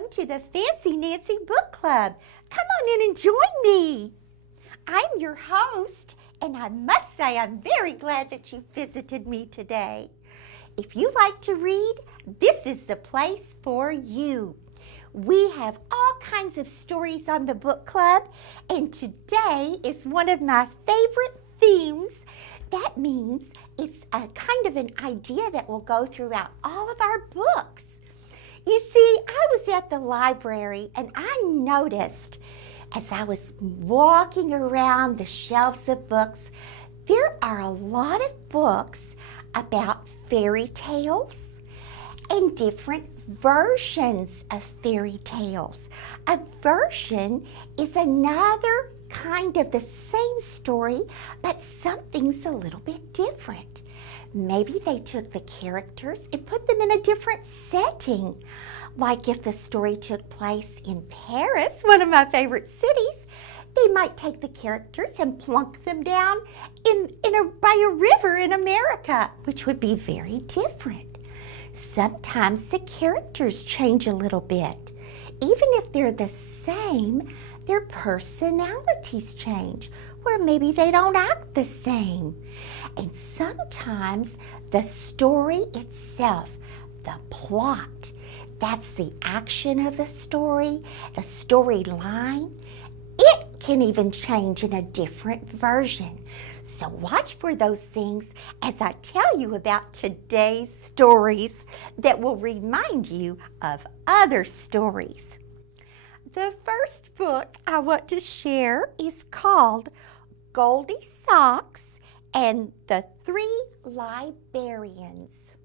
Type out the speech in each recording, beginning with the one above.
Welcome to the Fancy Nancy Book Club. Come on in and join me. I'm your host, and I must say I'm very glad that you visited me today. If you like to read, this is the place for you. We have all kinds of stories on the book club, and today is one of my favorite themes. That means it's a kind of an idea that will go throughout all of our books. You see, I was at the library and I noticed as I was walking around the shelves of books, there are a lot of books about fairy tales and different versions of fairy tales. A version is another kind of the same story, but something's a little bit different. Maybe they took the characters and put them in a different setting. Like if the story took place in Paris, one of my favorite cities, they might take the characters and plunk them down by a river in America, which would be very different. Sometimes the characters change a little bit. Even if they're the same, their personalities change, where maybe they don't act the same. And sometimes the story itself, the plot, that's the action of the storyline, it can even change in a different version. So watch for those things as I tell you about today's stories that will remind you of other stories. The first book I want to share is called Goldie Socks and the Three Librarians.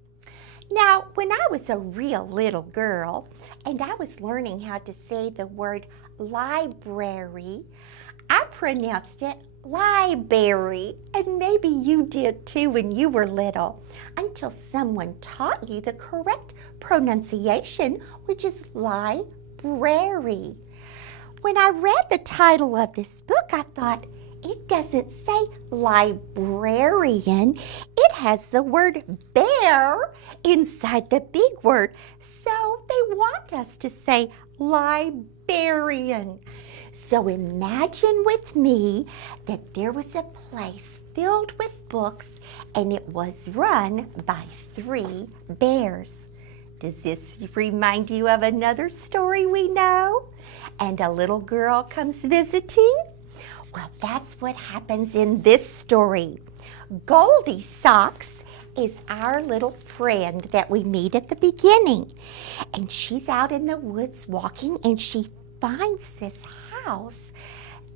Now, when I was a real little girl and I was learning how to say the word library, I pronounced it library, and maybe you did too when you were little, until someone taught you the correct pronunciation, which is library. When I read the title of this book, I thought, it doesn't say librarian. It has the word bear inside the big word. So they want us to say librarian. So imagine with me that there was a place filled with books and it was run by three bears. Does this remind you of another story we know? And a little girl comes visiting? Well, that's what happens in this story. Goldie Socks is our little friend that we meet at the beginning. And she's out in the woods walking and she finds this house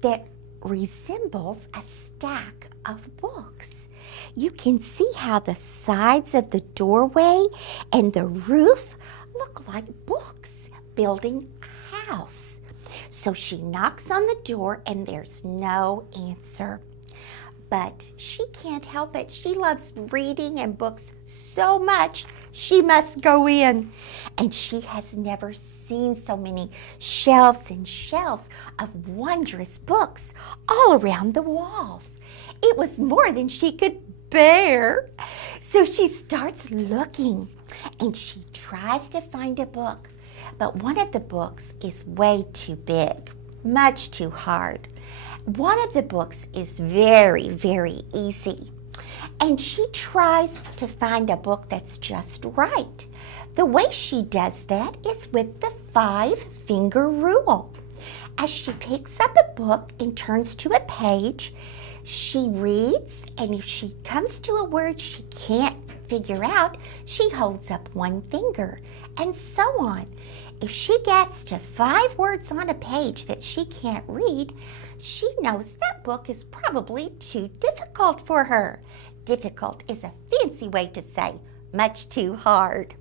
that resembles a stack of books. You can see how the sides of the doorway and the roof look like books building a house. So she knocks on the door and there's no answer. But she can't help it. She loves reading and books so much, she must go in. And she has never seen so many shelves and shelves of wondrous books all around the walls. It was more than she could bear. So she starts looking and she tries to find a book. But one of the books is way too big, much too hard. One of the books is very, very easy. And she tries to find a book that's just right. The way she does that is with the 5-finger rule. As she picks up a book and turns to a page, she reads, and if she comes to a word she can't figure out, she holds up one finger, and so on. If she gets to 5 words on a page that she can't read, she knows that book is probably too difficult for her. Difficult is a fancy way to say much too hard.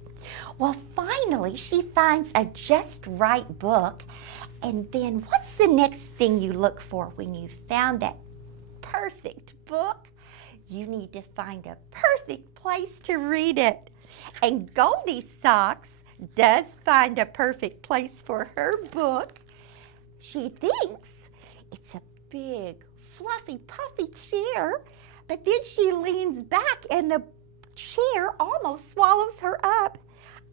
Well, finally, she finds a just right book. And then what's the next thing you look for when you've found that perfect book? You need to find a perfect place to read it. And Goldie Socks does find a perfect place for her book. She thinks it's a big, fluffy, puffy chair, but then she leans back and the chair almost swallows her up.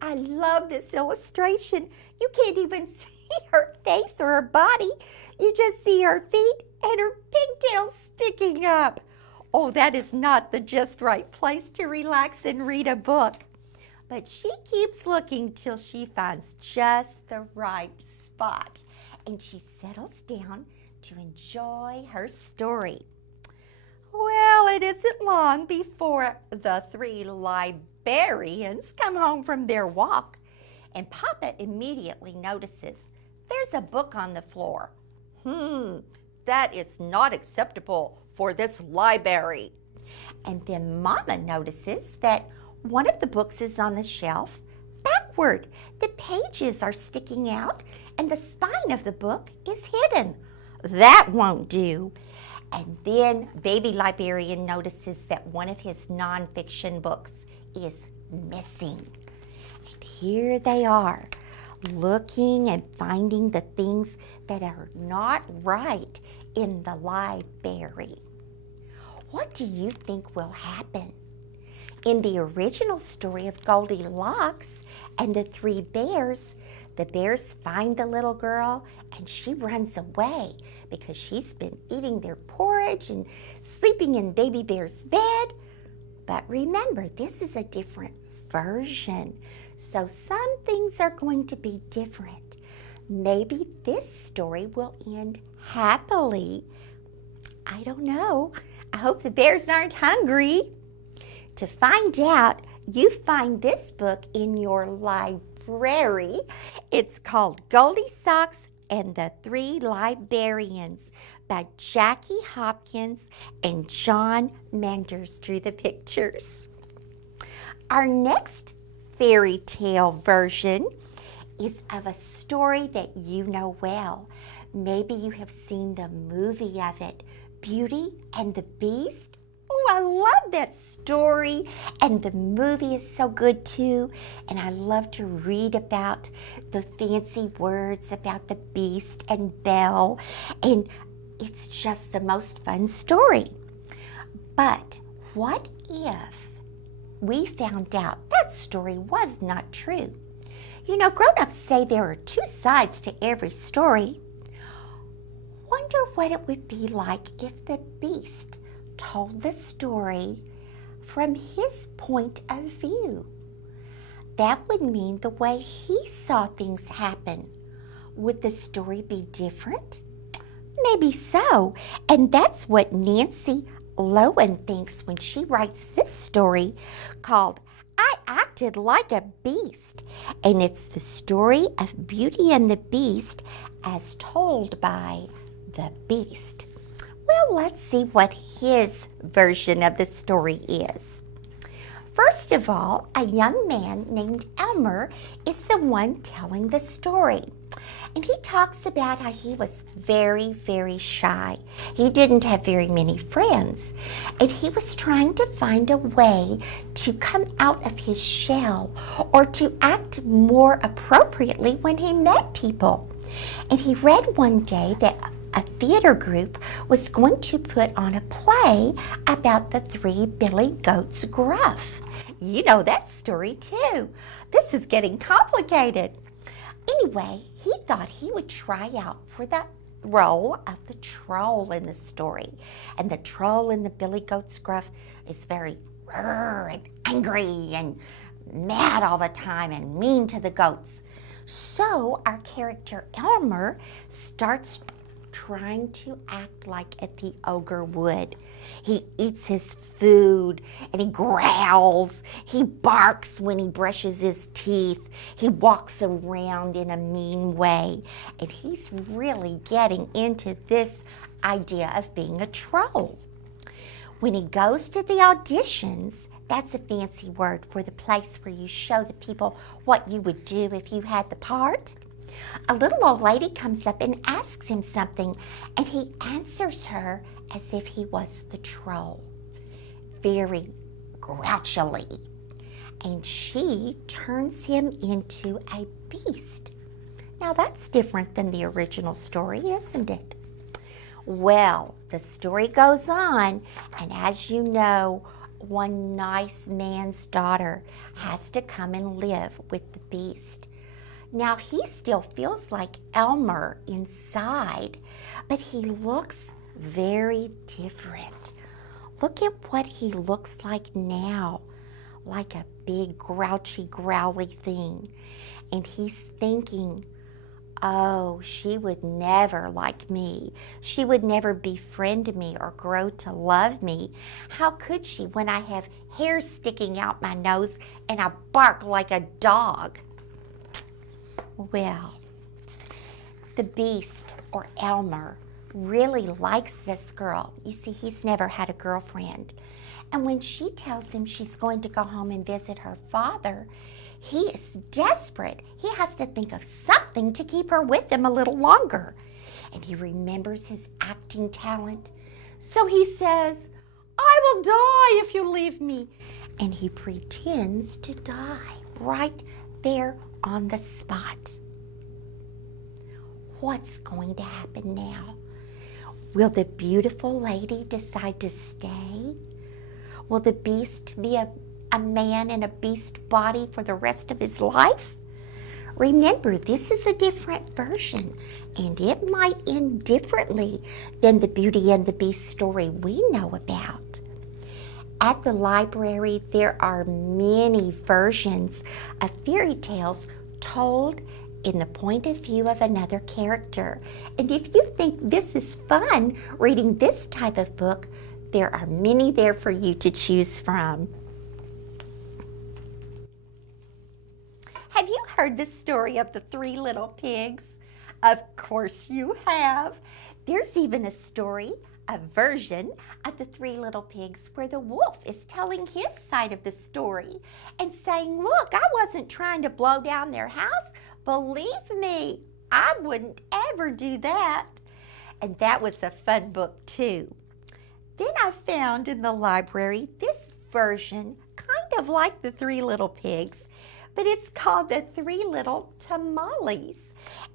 I love this illustration. You can't even see her face or her body. You just see her feet and her pigtails sticking up. Oh, that is not the just right place to relax and read a book. But she keeps looking till she finds just the right spot, and she settles down to enjoy her story. Well, it isn't long before the three librarians come home from their walk, and Papa immediately notices there's a book on the floor. That is not acceptable for this library. And then Mama notices that one of the books is on the shelf backward. The pages are sticking out and the spine of the book is hidden. That won't do. And then Baby Librarian notices that one of his nonfiction books is missing. And here they are, looking and finding the things that are not right in the library. What do you think will happen? In the original story of Goldilocks and the three bears, the bears find the little girl and she runs away because she's been eating their porridge and sleeping in Baby Bear's bed. But remember, this is a different version, so some things are going to be different. Maybe this story will end happily. I don't know. I hope the bears aren't hungry. To find out, you find this book in your library. It's called Goldie Socks and the Three Librarians by Jackie Hopkins and John Manders drew the pictures. Our next fairy tale version is of a story that you know well. Maybe you have seen the movie of it, Beauty and the Beast. Oh, I love that story, and the movie is so good too, and I love to read about the fancy words about the Beast and Belle, and it's just the most fun story. But what if we found out that story was not true? You know, grown-ups say there are two sides to every story. Wonder what it would be like if the Beast told the story from his point of view. That would mean the way he saw things happen. Would the story be different? Maybe so, and that's what Nancy Lowen thinks when she writes this story called I Acted Like a Beast, and it's the story of Beauty and the Beast as told by the Beast. Well, let's see what his version of the story is. First of all, a young man named Elmer is the one telling the story. And he talks about how he was very, very shy. He didn't have very many friends. And he was trying to find a way to come out of his shell or to act more appropriately when he met people. And he read one day that a theater group was going to put on a play about the three billy goats gruff. You know that story too. This is getting complicated. Anyway, he thought he would try out for the role of the troll in the story. And the troll in the Billy Goat's Gruff is very and angry and mad all the time and mean to the goats. So our character Elmer starts trying to act like the ogre would. He eats his food and he growls. He barks when he brushes his teeth. He walks around in a mean way. And he's really getting into this idea of being a troll. When he goes to the auditions, that's a fancy word for the place where you show the people what you would do if you had the part. A little old lady comes up and asks him something, and he answers her as if he was the troll, very grouchily. And she turns him into a beast. Now that's different than the original story, isn't it? Well, the story goes on, and as you know, one nice man's daughter has to come and live with the Beast. Now, he still feels like Elmer inside, but he looks very different. Look at what he looks like now, like a big, grouchy, growly thing. And he's thinking, oh, she would never like me. She would never befriend me or grow to love me. How could she when I have hair sticking out my nose and I bark like a dog? Well, the Beast, or Elmer, really likes this girl. You see, he's never had a girlfriend. And when she tells him she's going to go home and visit her father, he is desperate. He has to think of something to keep her with him a little longer. And he remembers his acting talent. So he says, I will die if you leave me. And he pretends to die right there on the spot. What's going to happen now? Will the beautiful lady decide to stay? Will the Beast be a man in a beast body for the rest of his life? Remember, this is a different version, and it might end differently than the Beauty and the Beast story we know about. At the library, there are many versions of fairy tales told in the point of view of another character. And if you think this is fun, reading this type of book, there are many there for you to choose from. Have you heard the story of the three little pigs? Of course you have. There's even a story, a version of the three little pigs where the wolf is telling his side of the story and saying, look, I wasn't trying to blow down their house. Believe me, I wouldn't ever do that. And that was a fun book too. Then I found in the library this version, kind of like the Three Little Pigs, but it's called the Three Little Tamales.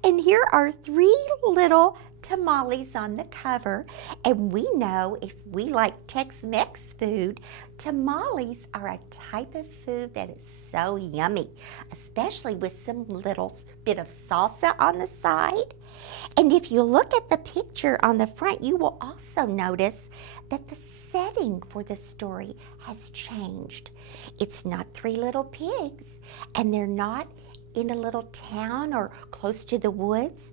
And here are three little tamales on the cover. And we know if we like Tex-Mex food, tamales are a type of food that is so yummy, especially with some little bit of salsa on the side. And if you look at the picture on the front, you will also notice that the setting for the story has changed. It's not three little pigs, and they're not in a little town or close to the woods.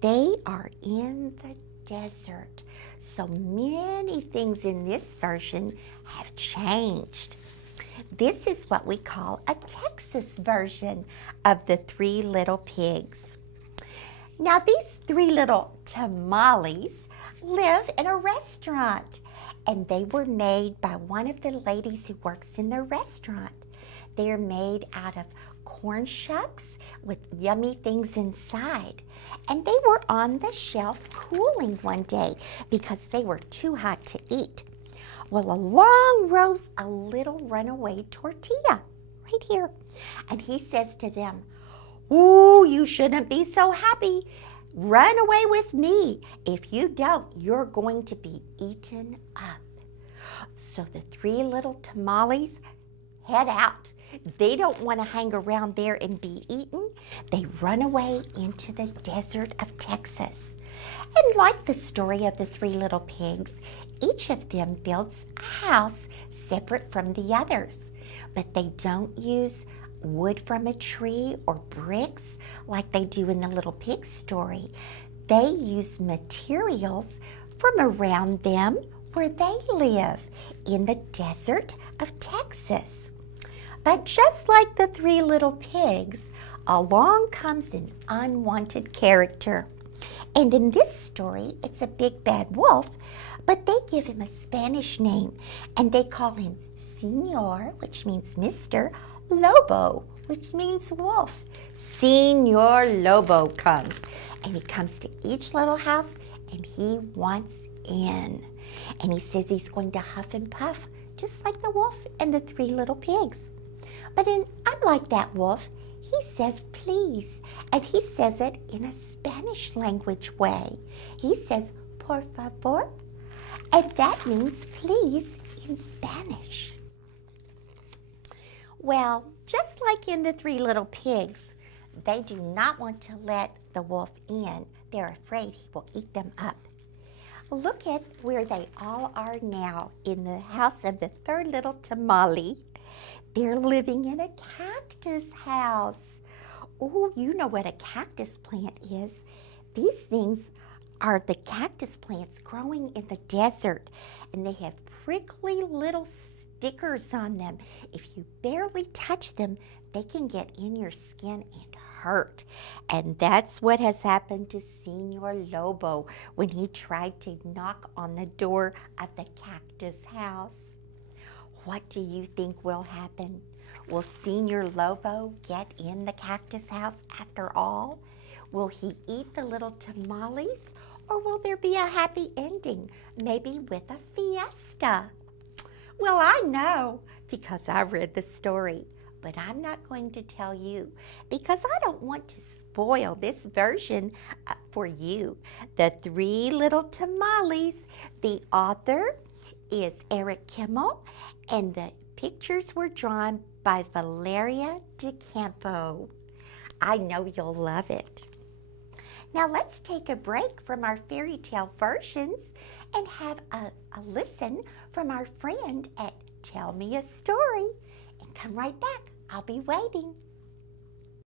They are in the desert. So many things in this version have changed. This is what we call a Texas version of the Three Little Pigs. Now, these three little tamales live in a restaurant, and they were made by one of the ladies who works in the restaurant. They are made out of corn shucks with yummy things inside. And they were on the shelf cooling one day because they were too hot to eat. Well, along rose a little runaway tortilla right here. And he says to them, ooh, you shouldn't be so happy. Run away with me. If you don't, you're going to be eaten up. So the three little tamales head out. They don't want to hang around there and be eaten. They run away into the desert of Texas. And like the story of the Three Little Pigs, each of them builds a house separate from the others. But they don't use wood from a tree or bricks like they do in the Little Pig story. They use materials from around them where they live in the desert of Texas. But just like the Three Little Pigs, along comes an unwanted character. And in this story, it's a big bad wolf, but they give him a Spanish name, and they call him Señor, which means Mr. Lobo, which means wolf. Señor Lobo comes, and he comes to each little house, and he wants in. And he says he's going to huff and puff, just like the wolf and the Three Little Pigs. But unlike that wolf, he says please, and he says it in a Spanish language way. He says por favor, and that means please in Spanish. Well, just like in the Three Little Pigs, they do not want to let the wolf in. They're afraid he will eat them up. Look at where they all are now in the house of the third little Tamale. They're living in a cactus house. Oh, you know what a cactus plant is. These things are the cactus plants growing in the desert, and they have prickly little stickers on them. If you barely touch them, they can get in your skin and hurt. And that's what has happened to Senor Lobo when he tried to knock on the door of the cactus house. What do you think will happen? Will Senor Lobo get in the cactus house after all? Will he eat the little tamales, or will there be a happy ending, maybe with a fiesta? Well, I know because I read the story, but I'm not going to tell you because I don't want to spoil this version for you. The Three Little Tamales, the author is Eric Kimmel, and the pictures were drawn by Valeria DeCampo. I know you'll love it. Now let's take a break from our fairy tale versions and have a listen from our friend at Tell Me a Story. And come right back. I'll be waiting.